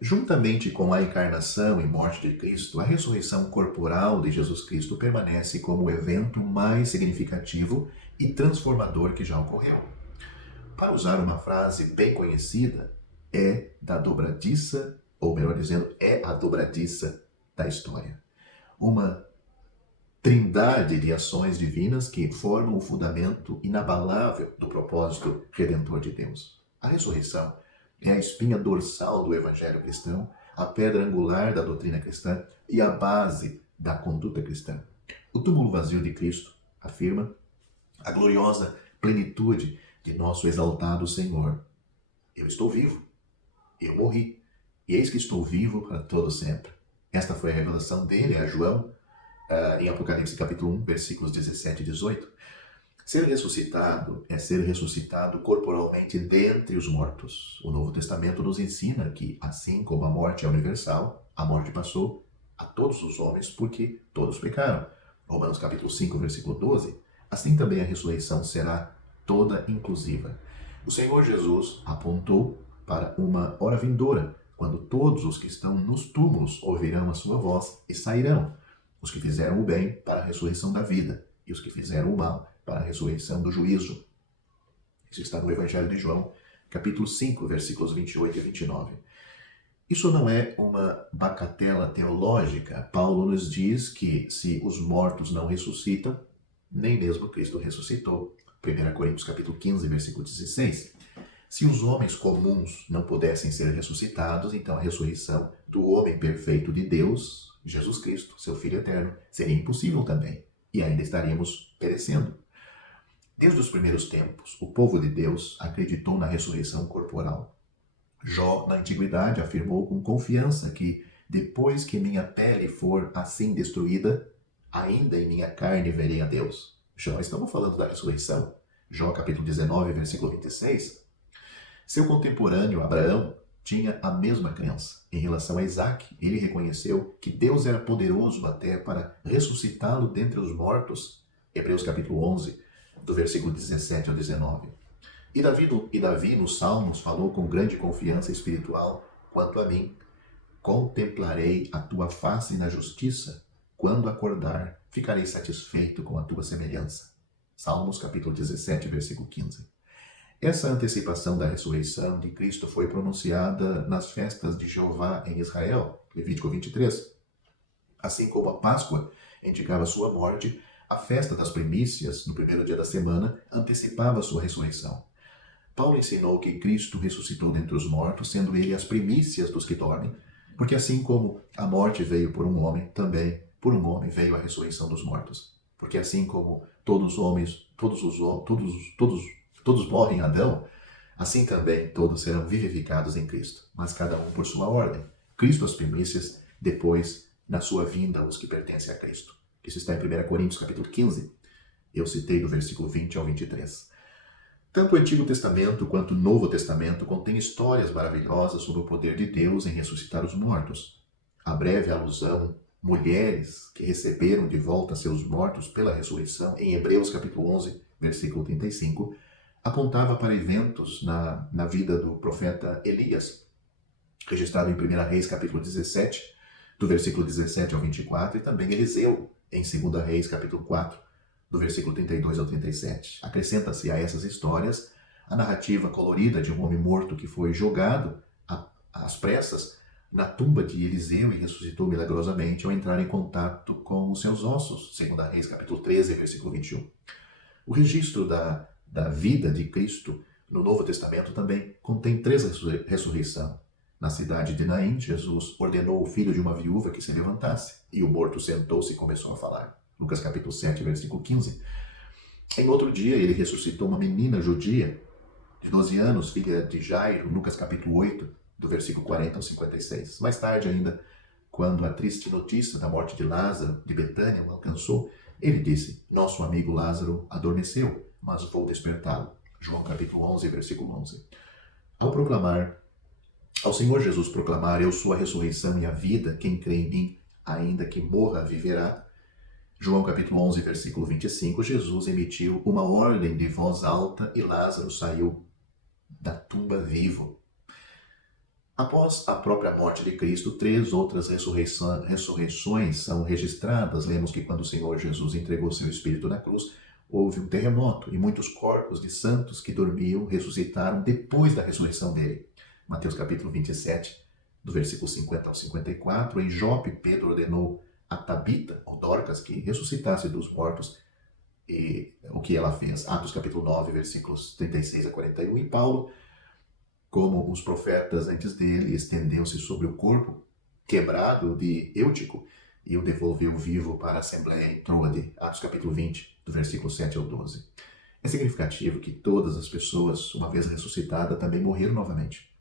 Juntamente com a encarnação e morte de Cristo, a ressurreição corporal de Jesus Cristo permanece como o evento mais significativo e transformador que já ocorreu. Para usar uma frase bem conhecida, é da dobradiça, ou melhor dizendo, é a dobradiça da história. Uma trindade de ações divinas que formam o fundamento inabalável do propósito redentor de Deus. A ressurreição é a espinha dorsal do evangelho cristão, a pedra angular da doutrina cristã e a base da conduta cristã. O túmulo vazio de Cristo afirma a gloriosa plenitude de nosso exaltado Senhor. Eu estou vivo, eu morri, e eis que estou vivo para todo sempre. Esta foi a revelação dele a João, em Apocalipse capítulo 1, versículos 17 e 18. Ser ressuscitado é ser ressuscitado corporalmente dentre os mortos. O Novo Testamento nos ensina que, assim como a morte é universal, a morte passou a todos os homens porque todos pecaram. Romanos capítulo 5, versículo 12. Assim também a ressurreição será toda inclusiva. O Senhor Jesus apontou para uma hora vindoura, quando todos os que estão nos túmulos ouvirão a sua voz e sairão. Os que fizeram o bem para a ressurreição da vida e os que fizeram o mal para a ressurreição do juízo. Isso está no Evangelho de João, capítulo 5, versículos 28 e 29. Isso não é uma bacatela teológica. Paulo nos diz que se os mortos não ressuscitam, nem mesmo Cristo ressuscitou. 1 Coríntios capítulo 15, versículo 16. Se os homens comuns não pudessem ser ressuscitados, então a ressurreição do homem perfeito de Deus, Jesus Cristo, seu Filho eterno, seria impossível também, e ainda estaríamos perecendo. Desde os primeiros tempos, o povo de Deus acreditou na ressurreição corporal. Jó, na antiguidade, afirmou com confiança que, depois que minha pele for assim destruída, ainda em minha carne verei a Deus. Já estamos falando da ressurreição. Jó, capítulo 19, versículo 26. Seu contemporâneo, Abraão, tinha a mesma crença. Em relação a Isaac, ele reconheceu que Deus era poderoso até para ressuscitá-lo dentre os mortos. Hebreus capítulo 11, do versículo 17 ao 19. E Davi, nos Salmos, falou com grande confiança espiritual: quanto a mim, contemplarei a tua face na justiça. Quando acordar, ficarei satisfeito com a tua semelhança. Salmos capítulo 17, versículo 15. Essa antecipação da ressurreição de Cristo foi pronunciada nas festas de Jeová em Israel, Levítico 23. Assim como a Páscoa indicava sua morte, a festa das primícias, no primeiro dia da semana, antecipava sua ressurreição. Paulo ensinou que Cristo ressuscitou dentre os mortos, sendo ele as primícias dos que dormem, porque assim como a morte veio por um homem, também por um homem veio a ressurreição dos mortos. Porque assim como todos morrem em Adão, assim também todos serão vivificados em Cristo, mas cada um por sua ordem. Cristo as primícias, depois, na sua vinda, os que pertencem a Cristo. Isso está em 1 Coríntios capítulo 15. Eu citei do versículo 20 ao 23. Tanto o Antigo Testamento quanto o Novo Testamento contêm histórias maravilhosas sobre o poder de Deus em ressuscitar os mortos. A breve alusão, mulheres que receberam de volta seus mortos pela ressurreição, em Hebreus capítulo 11, versículo 35, apontava para eventos na vida do profeta Elias, registrado em 1 Reis capítulo 17, do versículo 17 ao 24, e também Eliseu, em 2 Reis capítulo 4, do versículo 32 ao 37. Acrescenta-se a essas histórias a narrativa colorida de um homem morto que foi jogado às pressas na tumba de Eliseu e ressuscitou milagrosamente ao entrar em contato com os seus ossos, 2 Reis capítulo 13, versículo 21. O registro da vida de Cristo no Novo Testamento também contém 3 ressurreições. Na cidade de Naim, Jesus ordenou ao filho de uma viúva que se levantasse, e o morto sentou-se e começou a falar. Lucas capítulo 7, versículo 15. Em outro dia, ele ressuscitou uma menina judia de 12 anos, filha de Jairo, Lucas capítulo 8, do versículo 40 ao 56. Mais tarde ainda, quando a triste notícia da morte de Lázaro, de Betânia, o alcançou, ele disse: nosso amigo Lázaro adormeceu, mas vou despertá-lo. João capítulo 11, versículo 11. Ao Senhor Jesus proclamar: eu sou a ressurreição e a vida, quem crê em mim, ainda que morra, viverá. João capítulo 11, versículo 25, Jesus emitiu uma ordem de voz alta e Lázaro saiu da tumba vivo. Após a própria morte de Cristo, 3 outras ressurreições são registradas. Lemos que quando o Senhor Jesus entregou seu Espírito na cruz, houve um terremoto e muitos corpos de santos que dormiam ressuscitaram depois da ressurreição dele. Mateus capítulo 27, do versículo 50 ao 54, em Jope, Pedro ordenou a Tabita, ou Dorcas, que ressuscitasse dos mortos, e o que ela fez. Atos capítulo 9, versículos 36 a 41, e Paulo, como os profetas antes dele, estendeu-se sobre o corpo quebrado de Eutico e o devolveu vivo para a Assembleia em Troade. Atos capítulo 20, do versículo 7 ao 12. É significativo que todas as pessoas, uma vez ressuscitada, também morreram novamente.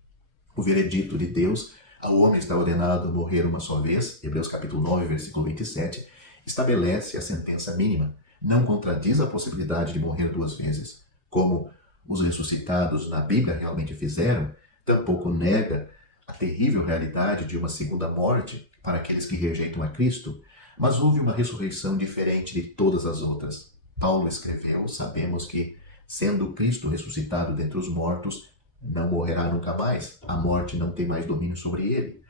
O veredito de Deus ao homem está ordenado morrer uma só vez, Hebreus capítulo 9, versículo 27, estabelece a sentença mínima. Não contradiz a possibilidade de morrer 2 vezes, como os ressuscitados na Bíblia realmente fizeram, tampouco nega a terrível realidade de uma segunda morte para aqueles que rejeitam a Cristo, mas houve uma ressurreição diferente de todas as outras. Paulo escreveu, sabemos que, sendo Cristo ressuscitado dentre os mortos, não morrerá nunca mais, a morte não tem mais domínio sobre ele.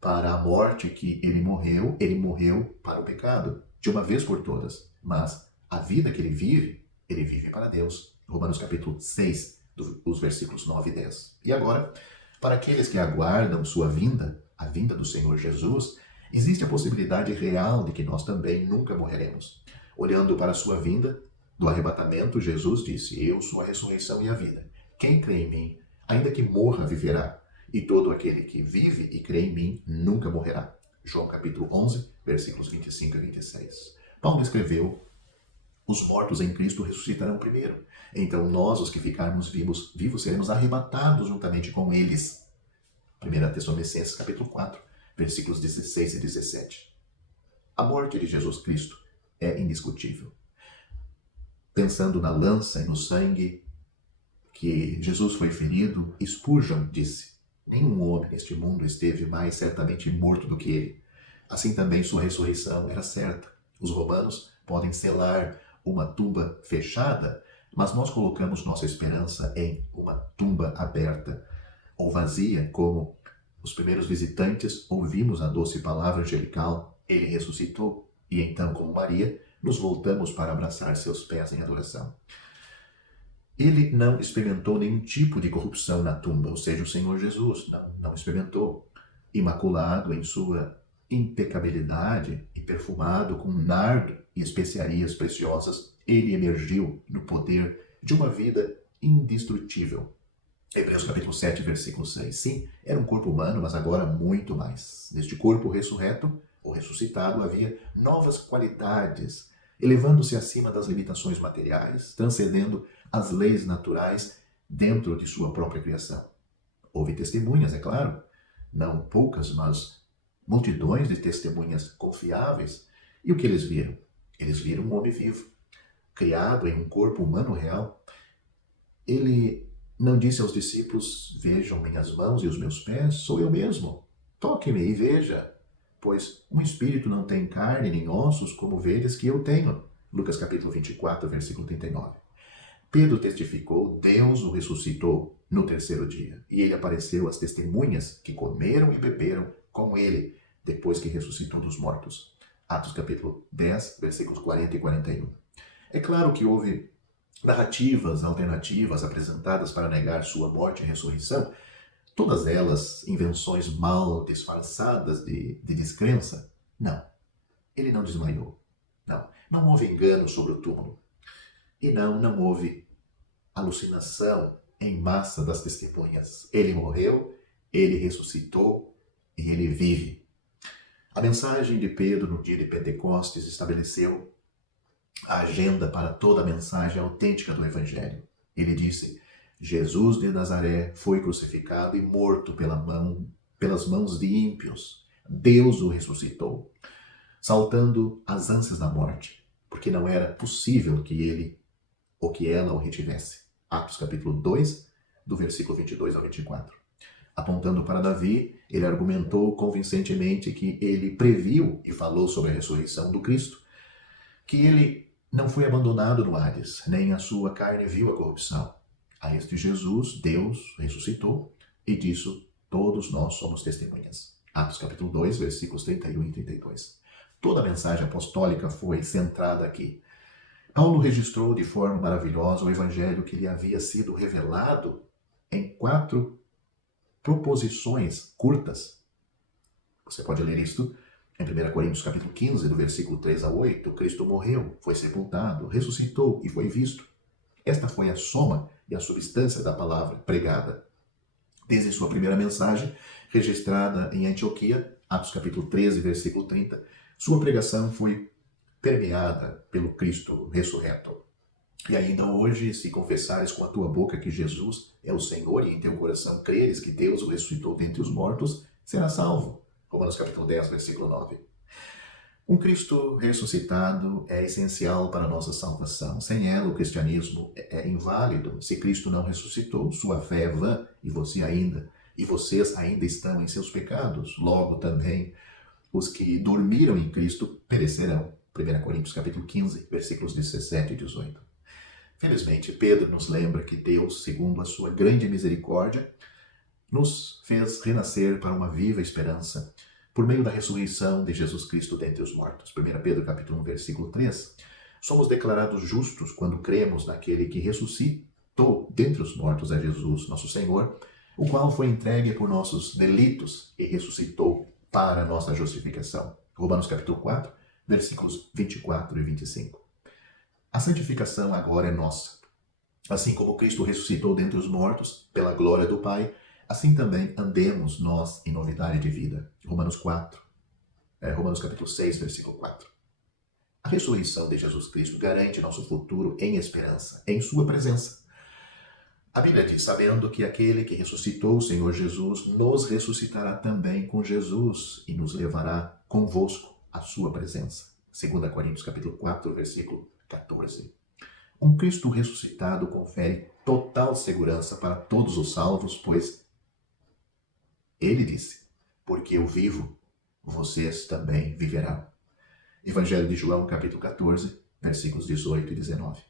Para a morte que ele morreu para o pecado, de uma vez por todas, mas a vida que ele vive para Deus. Romanos capítulo 6, os versículos 9 e 10. E agora, para aqueles que aguardam sua vinda, a vinda do Senhor Jesus, existe a possibilidade real de que nós também nunca morreremos. Olhando para a sua vinda, do arrebatamento, Jesus disse: Eu sou a ressurreição e a vida. Quem crê em mim, ainda que morra, viverá. E todo aquele que vive e crê em mim nunca morrerá. João capítulo 11, versículos 25 a 26. Paulo escreveu: Os mortos em Cristo ressuscitarão primeiro. Então nós, os que ficarmos vivos, seremos arrebatados juntamente com eles. 1 Tessalonicenses capítulo 4, versículos 16 e 17. A morte de Jesus Cristo é indiscutível. Pensando na lança e no sangue que Jesus foi ferido, Spurgeon disse: Nenhum homem neste mundo esteve mais certamente morto do que ele. Assim também sua ressurreição era certa. Os romanos podem selar uma tumba fechada, mas nós colocamos nossa esperança em uma tumba aberta ou vazia, como os primeiros visitantes ouvimos a doce palavra angelical: Ele ressuscitou. E então, como Maria, nos voltamos para abraçar seus pés em adoração. Ele não experimentou nenhum tipo de corrupção na tumba, ou seja, o Senhor Jesus não experimentou. Imaculado em sua impecabilidade e perfumado com nardo e especiarias preciosas, ele emergiu no poder de uma vida indestrutível. Hebreus capítulo 7, versículo 6. Sim, era um corpo humano, mas agora muito mais. Neste corpo ressurreto, ou ressuscitado, havia novas qualidades, elevando-se acima das limitações materiais, transcendendo as leis naturais dentro de sua própria criação. Houve testemunhas, é claro, não poucas, mas multidões de testemunhas confiáveis. E o que eles viram? Eles viram um homem vivo, criado em um corpo humano real. Ele não disse aos discípulos: Vejam minhas mãos e os meus pés, sou eu mesmo. Toque-me e veja, pois um espírito não tem carne nem ossos como vedes que eu tenho. Lucas capítulo 24, versículo 39. Pedro testificou: Deus o ressuscitou no 3º dia. E ele apareceu às testemunhas que comeram e beberam com ele, depois que ressuscitou dos mortos. Atos capítulo 10, versículos 40 e 41. É claro que houve narrativas alternativas apresentadas para negar sua morte e ressurreição, todas elas invenções mal disfarçadas de descrença. Não, ele não desmaiou. Não houve engano sobre o túmulo. E não houve alucinação em massa das testemunhas. Ele morreu, ele ressuscitou e ele vive. A mensagem de Pedro no dia de Pentecostes estabeleceu a agenda para toda a mensagem autêntica do Evangelho. Ele disse: Jesus de Nazaré foi crucificado e morto pelas mãos de ímpios. Deus o ressuscitou, saltando as ânsias da morte, porque não era possível que ele ou que ela o retivesse. Atos capítulo 2, do versículo 22 ao 24. Apontando para Davi, ele argumentou convincentemente que ele previu e falou sobre a ressurreição do Cristo. que ele não foi abandonado no Hades, nem a sua carne viu a corrupção. A este Jesus, Deus ressuscitou, e disso todos nós somos testemunhas. Atos capítulo 2, versículos 31 e 32. Toda a mensagem apostólica foi centrada aqui. Paulo registrou de forma maravilhosa o evangelho que lhe havia sido revelado em 4 proposições curtas. Você pode ler isto em 1 Coríntios capítulo 15, do versículo 3 a 8. Cristo morreu, foi sepultado, ressuscitou e foi visto. Esta foi a soma e a substância da palavra pregada. Desde sua primeira mensagem, registrada em Antioquia, Atos capítulo 13, versículo 30, sua pregação foi permeada pelo Cristo ressurreto. E ainda hoje, se confessares com a tua boca que Jesus é o Senhor e em teu coração creres que Deus o ressuscitou dentre os mortos, serás salvo. Romanos capítulo 10, versículo 9. Um Cristo ressuscitado é essencial para a nossa salvação. Sem ela, o cristianismo é inválido. Se Cristo não ressuscitou, sua fé é vã e vocês ainda estão em seus pecados. Logo também, os que dormiram em Cristo perecerão. 1 Coríntios capítulo 15, versículos 17 e 18. Felizmente, Pedro nos lembra que Deus, segundo a sua grande misericórdia, nos fez renascer para uma viva esperança por meio da ressurreição de Jesus Cristo dentre os mortos. 1 Pedro capítulo 1, versículo 3. Somos declarados justos quando cremos naquele que ressuscitou dentre os mortos a Jesus, nosso Senhor, o qual foi entregue por nossos delitos e ressuscitou para a nossa justificação. Romanos capítulo 4, versículos 24 e 25. A santificação agora é nossa. Assim como Cristo ressuscitou dentre os mortos, pela glória do Pai, assim também andemos nós em novidade de vida. Romanos capítulo 6, versículo 4. A ressurreição de Jesus Cristo garante nosso futuro em esperança, em sua presença. A Bíblia diz, sabendo que aquele que ressuscitou o Senhor Jesus nos ressuscitará também com Jesus e nos levará convosco à sua presença. 2 Coríntios capítulo 4, versículo 14. Um Cristo ressuscitado confere total segurança para todos os salvos, pois ele disse, porque eu vivo, vocês também viverão. Evangelho de João, capítulo 14, versículos 18 e 19.